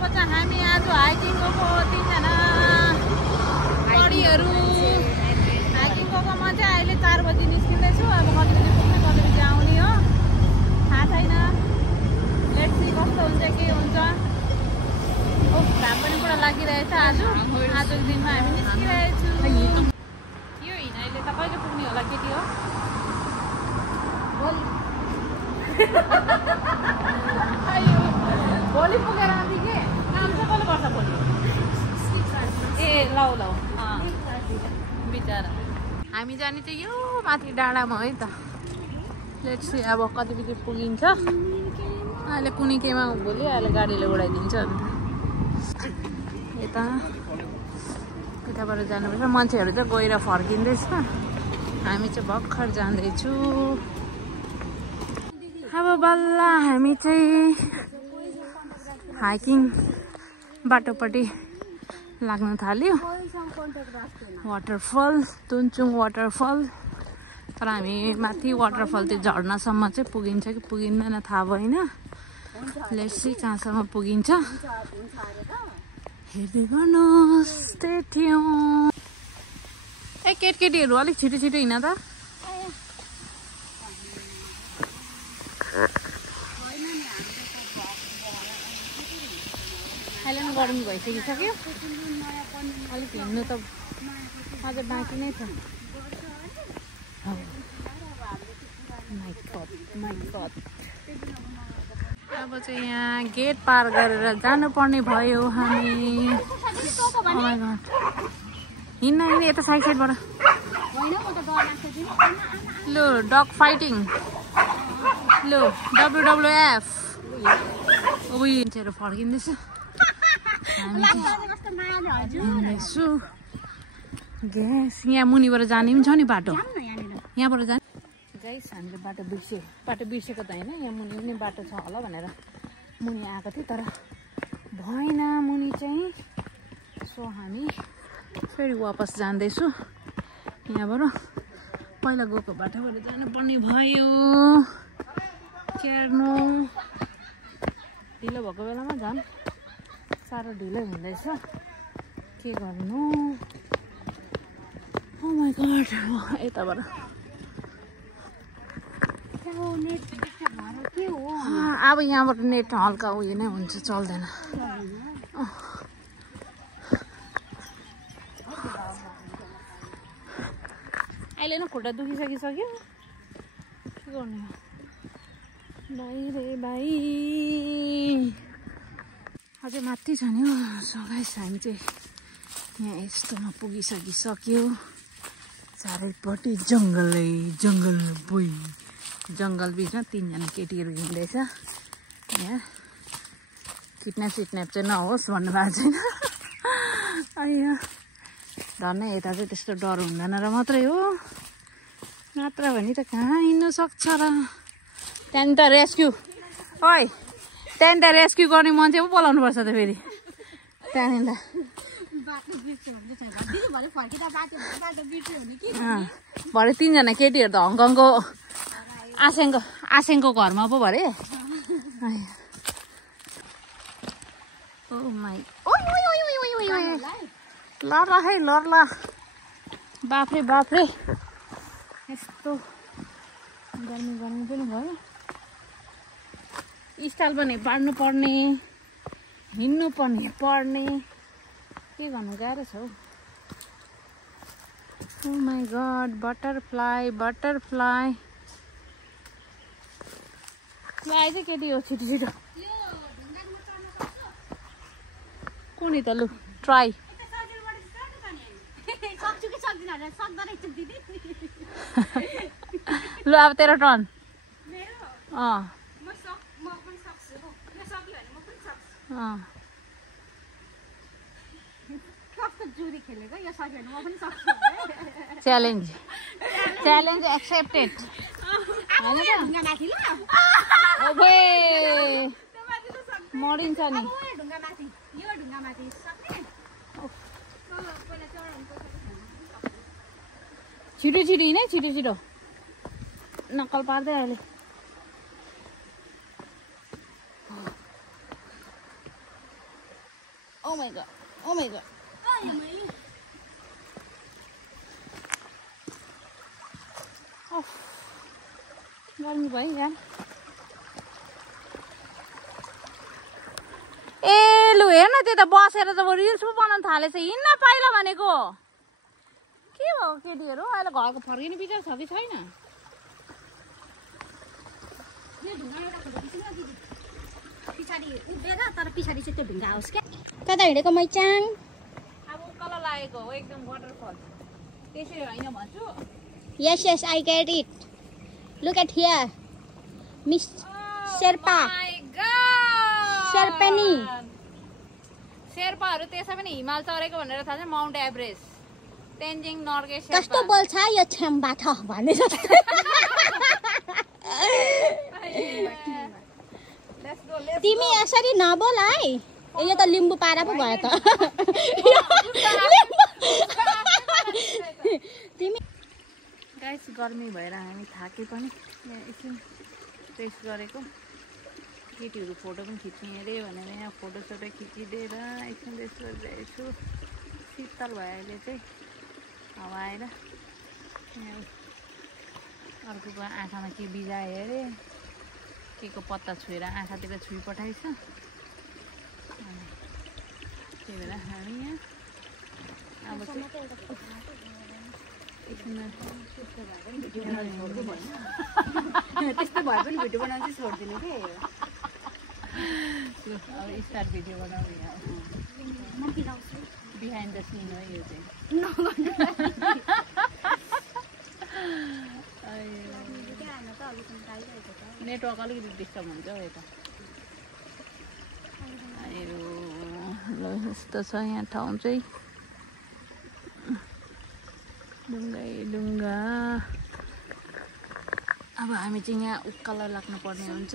अब चाहिँ हामी आज हाइकिङ गएको 3 जना बडीहरू हाइकिङ गएको म चाहिँ अहिले 4 बजी निस्किँदैछु। अब कति बजी पुग्ने कति बजी आउने हो थाहा छैन। लेट्स सी कस्तो हुन्छ के हुन्छ। घाम पनि पुरा लागिरहेछ आजको दिनमा हामी निस्किरहेछु। यो हिँडाइले त कहिले पुग्ने होला केटी हो? भोलि पुगेर आँटी के काम चाहिँ कहिले गर्छ भोलि? ए लौ बिचरा हामी जाने चाहिँ यो माथि डाँडामा है त। लेट्स सी अब कति बजी पुगिन्छ। अहिले कुनै केमा भोलि अहिले गाडीले उडाइदिन्छ अन्त यताबाट जानुपर्छ। मान्छेहरू चाहिँ गएर फर्किँदैछ। हामी चाहिँ भर्खर जाँदैछु। अब बल्ल हामी चाहिँ हाइकिङ बाटोपट्टि लाग्न थाल्यो। Waterfall Tunchung waterfall. तर हामी माथि वाटरफल त्यो झर्नासम्म चाहिँ पुगिन्छ कि पुगिँदैन थाहा भएन। लेट्स सी कहाँसम्म पुगिन्छ हेर्दै गर्नुहोस्। Stay tune. ए केटीहरू अलिक छिटो छिटो हिँड त। अहिले नै गर्मी भइसकिसक्यो। अलिक हिँड्नु त अझै बाँकी नै छ। अब चाहिँ यहाँ गेट पार गरेर जानुपर्ने भयो हामी। हिँड्न यता साइड साइडबाट। लो डग फाइटिङ। लो WWF। मान्छेहरू फर्किँदैछ। ग्यास यहाँ मुनिबाट जाने पनि छ नि बाटो। यहाँबाट जाने गाइस हामीले बाटो बिर्सेको त होइन। यहाँ मुनि पनि बाटो छ होला भनेर मुनि आएको थिएँ तर भएन मुनि चाहिँ। सो हामी फेरि वापस जाँदैछु। यहाँबाट पहिला गएको बाटोबाट जानुपर्ने भयो। क्यार्नो ढिलो भएको बेलामा झन् साह्रो ढिलो हुँदैछ। के गर्नु? ओ माई गॉड। यताबाट अब यहाँबाट नेट हल्का उयो नै हुन्छ चल्दैन। अहिले न खुट्टा दुखिसकिसक्यो। के गर्नु भाइ रे भाइ। अझै माथि छ नि हो। सो गाइस हामी चाहिँ यहाँ यस्तोमा पुगिसकिसक्यो। चारैपट्टि जङ्गलै जङ्गल बोइ। जङ्गल बिचमा 3 जना केटीहरू हिँड्दैछ। यहाँ किडन्याप चाहिँ नहोस् भन्नुभएको छैन। यहाँ धन्न यता चाहिँ त्यस्तो डर हुँदैन र मात्रै हो। नत्र भने त कहाँ हिँड्नु सक्छ र। त्यहाँदेखि त रेस्क्यु ओइ त्यहाँदेखि त रेस्क्यु गर्ने मान्छे पो बोलाउनु पर्छ त फेरि। त्यहाँदेखि त भरे 3 जना केटीहरू त हङकङको आसेङको घरमा पो भरे। ओ माई लड्ला है लड्ला। बाफ्रे बाफ्रे यस्तो गर्मी पनि भयो। स्टाइल पनि पार्नु पर्ने हिँड्नु पनि पर्ने। के गर्नु गाह्रो छ हौ। ओ माई गॉड बटरफ्लाई चाहिँ केटी हो छिटो छिटो। कुनी त लु ट्राई। लु अब तेरो टर्न। Challenge accepted. मरिन्छ नि। छिटो हिँड छिटो नक्कल पार्दै अहिले। Oh my god. Oh my god. Oh. गर्मी भयो यार। ए लु हेर्न त्यता बसेर त रिल्स पो बनाउन थालेछ। हिँड्न पाइला भनेको के भयो केटीहरू? अहिले घरको फर्किने विचार छ कि छैन? पिछाडी उभिएर तर पिछाडी चाहिँ त्यो ढुङ्गा आओस् क्या। कता हिँडेको मैचाङ? अब उकालो लागेको हो एकदम वाटरफल। त्यसरी होइन भन्छु। Yes, yes, I get it. Look at here. Miss Sherpa. Oh my god. Sherpani. शेर्पाहरू त्यसै पनि हिमाल चढेको भनेर थाहा छ। Mount Everest, Tenzing Norgay Sherpa. कस्तो बोल्छ यो छ्यामबाट भने जस्तो। तिमी यसरी नबोल है। यो त लिम्बू पारा पो भयो त। तिमी गाइस गर्मी भएर हामी थाके पनि यहाँ एकछिन रेस्ट गरेको। केटीहरू फोटो पनि खिच्ने अरे भनेर यहाँ फोटोसोटो खिचिदिएर एकछिन रेस्ट गरिरहेको छु। शीतल भयो अहिले चाहिँ हावा आएर। यहाँ अर्कोको आँखामा के बिजायो अरे, के को पत्ता छुएर आँखातिर छुइपठाएछ। त्यही भएर हामी यहाँ अब त्यस्तो भए पनि भिडियो बनाउन चाहिँ छोड्दिनु के। अब स्टार्ट भिडियो बनाउने बिहाइन्ड द सिन हो यो चाहिँ। नेटवर्क अलिकति डिस्टर्ब हुन्छ हौ यता। ल यस्तो छ यहाँ ठाउँ चाहिँ ढुङ्गै ढुङ्गा। अब हामी चाहिँ यहाँ उकालो लाग्नु पर्ने हुन्छ।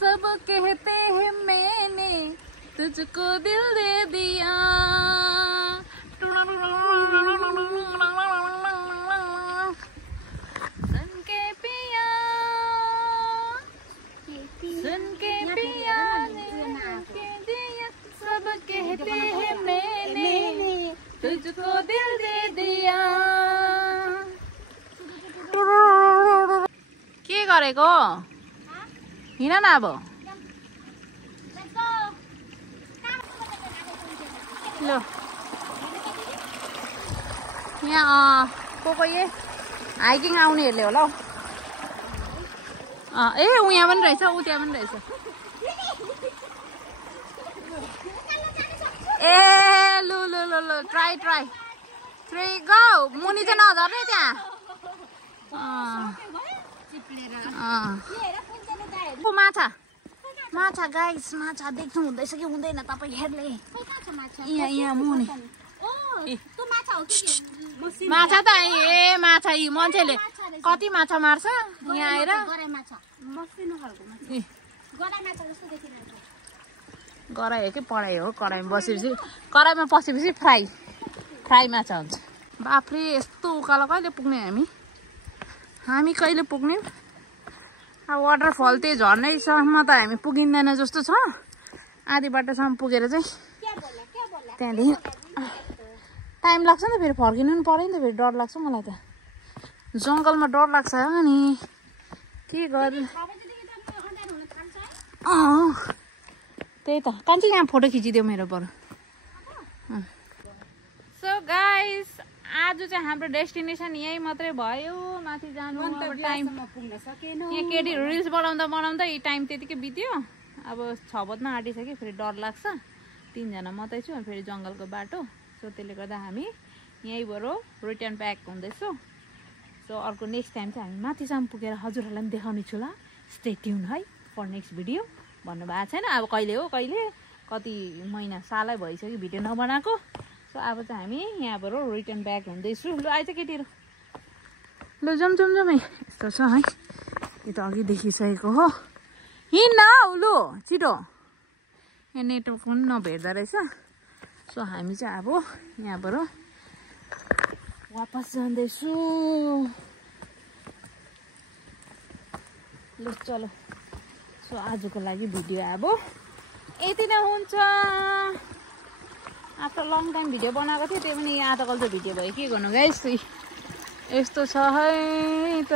सब कहते हैं मैंने तुझको दिल दे दिया। सुन के पिया ने दिया। सब कहते हैं मैंने तुझको दिल दे दिया। के गरेको? हिँड न अब। ल यहाँ को ये हाइकिङ आउनेहरूले होला हौ। ए उहाँ पनि रहेछ, ऊ त्यहाँ पनि रहेछ। ए लु लु लु लु ट्राई ट्राई ट्राई गो। मुनि चाहिँ नझर्ने त्यहाँ। माछा माछा गाइस, माछा देख्नु हुँदैछ कि हुँदैन तपाईहरुले? यहाँ यहाँ मुनि माछा त ए माछा यी मान्छेले कति माछा मार्छ यहाँ आएर। गरायो कि पढाइ हो। कराईमा बसेपछि, कराईमा पसेपछि फ्राई फ्राई माछा हुन्छ। बाफ्रे यस्तो उकालो कहिले पुग्ने हामी? हामी कहिले पुग्ने? अब वाटरफल त्यही झर्नैसम्म त हामी पुगिँदैन जस्तो छ। आधी बाटोसम्म पुगेर चाहिँ त्यहाँदेखि टाइम लाग्छ नि त। फेरि फर्किनु पनि पऱ्यो नि त। फेरि डर लाग्छ मलाई त। जङ्गलमा डर लाग्छ नि के गर्नु। त्यही त कान्छी यहाँ फोटो खिचिदियो मेरो पर। सो गाइस आज चाहिँ हाम्रो डेस्टिनेसन यही मात्रै भयो। माथि जानु टाइम पुग्न सकेन। यहाँ केटीहरू रिल्स बनाउँदा बनाउँदा यी टाइम त्यतिकै बित्यो। अब 6 बज्न आँटिसक्यो। फेरि डर लाग्छ। 3 जना मात्रै छु। फेरि जङ्गलको बाटो। सो त्यसले गर्दा हामी यहीँबाट रिटर्न ब्याक हुँदैछौँ। सो अर्को नेक्स्ट टाइम चाहिँ हामी माथिसम्म पुगेर हजुरहरूलाई पनि देखाउने छु ल। स्टे ट्युन है फर नेक्स्ट भिडियो। भन्नुभएको छैन अब कहिले हो कहिले, कति महिना सालै भइसक्यो भिडियो नबनाएको। सो अब चाहिँ हामी यहाँबाट रिटर्न ब्याक हुँदैछु। लु आइज केटीहरू, लु जाउँ जाउँ जाउँ। यस्तो छ है, यो त अघि देखिसकेको हो। हिँड्न हौ लु छिटो। यहाँ नेटवर्क पनि नभेट्दो रहेछ। सो हामी चाहिँ अब यहाँबाट वापस जाँदैछु। ल चलो। सो आजको लागि भिडियो अब यति नै हुन्छ। आफ्टर लङ टाइम भिडियो बनाएको थिएँ, त्यो पनि आधा कल्चो भिडियो भयो। के गर्नु गाइस, यस्तो छ है त।